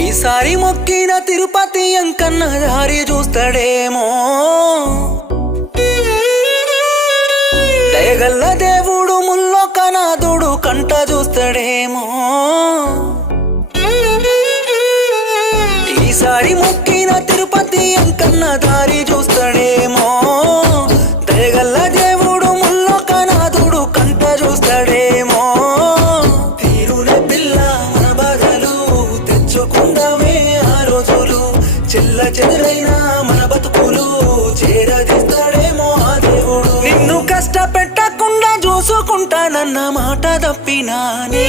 ఈసారి మొక్కిన తిరుపతి అంకన్న దారి చూస్తాడేమో. దయగల్ల దేవుడు ముల్లోకనాథుడు కంట చూస్తాడేమో. ఈసారి మొక్కిన తిరుపతి అంకన్న దారి చూస్తాడేమో. దయగల్ల దేవుడు ముల్లోకనాథుడు కంట చూస్తాడేమో. తీరునే పిల్ల మన బాధలు తెచ్చుకుందామే ఆ రోజులు. చెల్ల చెదురైనా మన బతుకులు చేరదీస్తాడేమో ఆ దేవుడు. నిన్ను కష్టపెట్టకుండా చూసుకుంటానన్న మాట తప్పినానే.